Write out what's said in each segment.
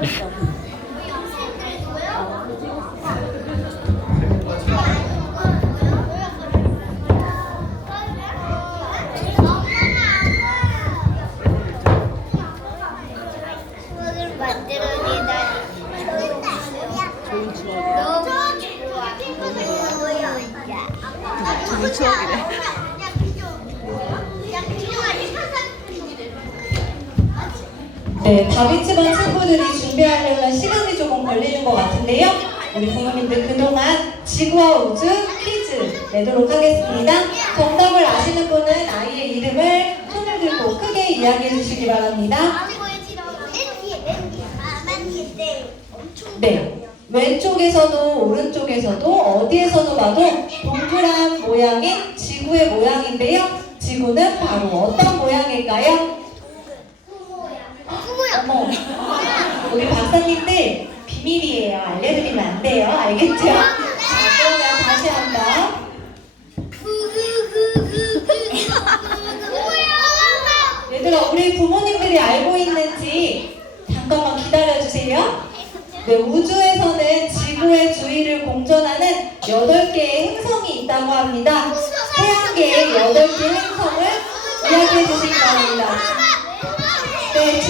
좋은 추억. 너무 좋아. 좋은 추억이네. 네, 다비치반 친구들이 준비하려면 시간이 조금 걸리는 것 같은데요. 우리 부모님들 그동안 지구와 우주 퀴즈 내도록 하겠습니다. 정답을 아시는 분은 아이의 이름을 손을 들고 크게 이야기해 주시기 바랍니다. 네. 왼쪽에서도 오른쪽에서도 어디에서도 봐도 동그란 모양인 지구의 모양인데요. 지구는 바로 어떤 모양일까요? 어머, 우리 박사님들 비밀이에요. 알려드리면 안 돼요. 알겠죠? 자, 그러면 다시 한번. 얘들아, 우리 부모님들이 알고 있는지 잠깐만 기다려주세요. 네, 우주에서는 지구의 주위를 공전하는 8개의 행성이 있다고 합니다. 태양계의 8개 행성을 이야기해 주시기 바랍니다.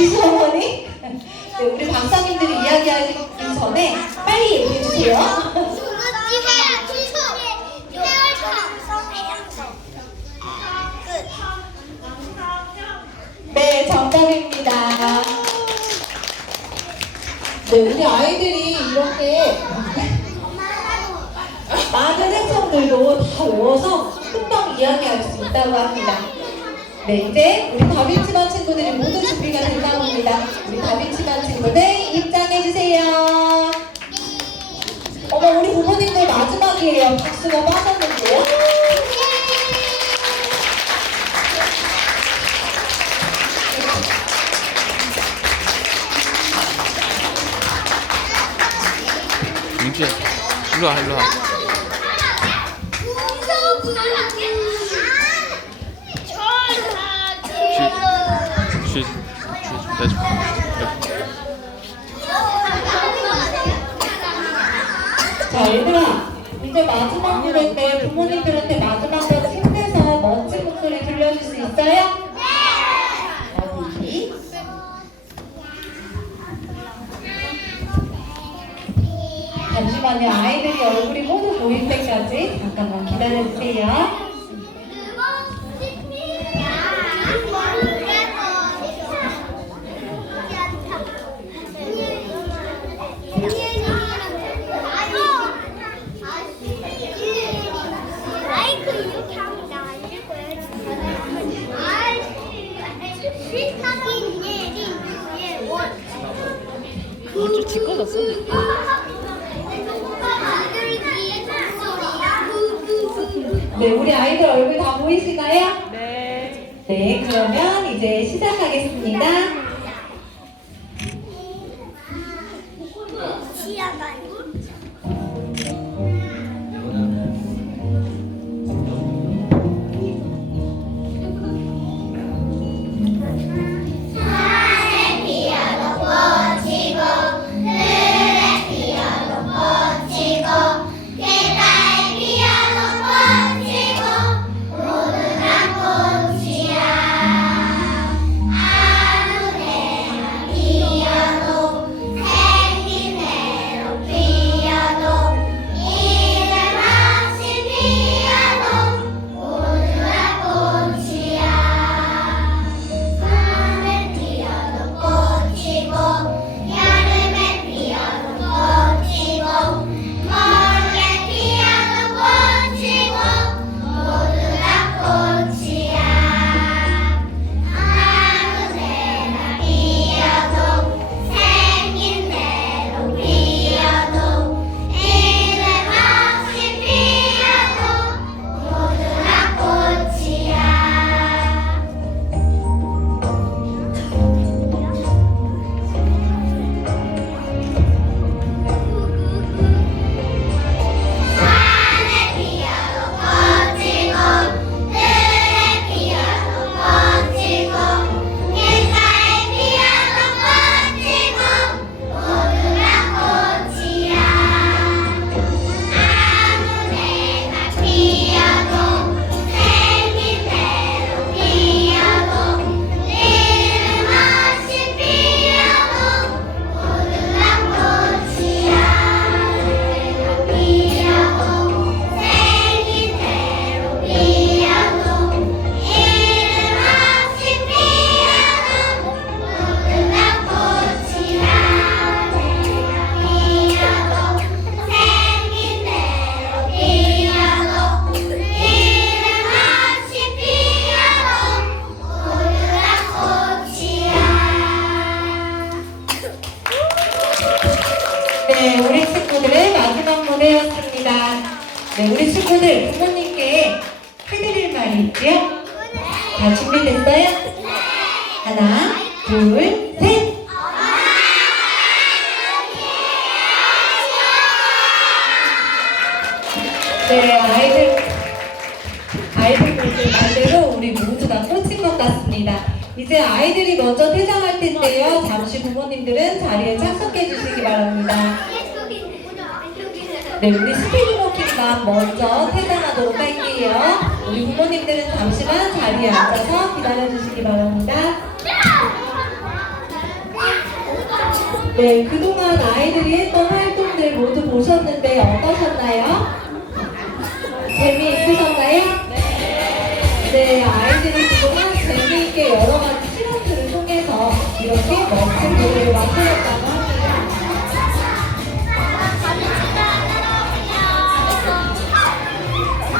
네, 지수 어머니. 네, 우리 박사님들이 이야기하기 전에 빨리 얘기해 주세요. 네, 정답입니다. 네, 우리 아이들이 이렇게 많은 행성들도 다 외워서 금방 이야기할 수 있다고 합니다. 네, 이제 우리 다빈치반 친구들이 모두 준비가 됐다고 합니다. 우리 다빈치반 친구들 입장해 주세요. 어머, 우리 부모님들 마지막이에요. 박수가 빠졌는데요. 민주야, 일로 와, 일로 와. 쉬, 쉬, 자, 얘들아. 이제 마지막 무대인데 부모님들한테 마지막으로 힘내서 멋진 목소리 들려줄 수 있어요? 어디? 잠시만요. 아이들이 얼굴이 모두 보일 때까지 잠깐만 기다려주세요. 지꺼졌어. 네, 우리 아이들 얼굴 다 보이시나요? 네. 네, 그러면 이제 시작하겠습니다. 네, 우리 친구들의 마지막 무대였습니다. 네, 우리 친구들 부모님께 해드릴 말이 있죠? 다 준비됐어요? 하나, 둘, 셋! 네, 아이들 이제 아이들이 먼저 퇴장할 텐데요. 잠시 부모님들은 자리에 착석해 주시기 바랍니다. 네, 우리 스피드 워킹만 먼저 퇴장하도록 할게요. 우리 부모님들은 잠시만 자리에 앉아서 기다려 주시기 바랍니다. 네, 그동안 아이들이 했던 활동들 모두 보셨는데 어떠셨나요? 그동안 재미있게 여러 가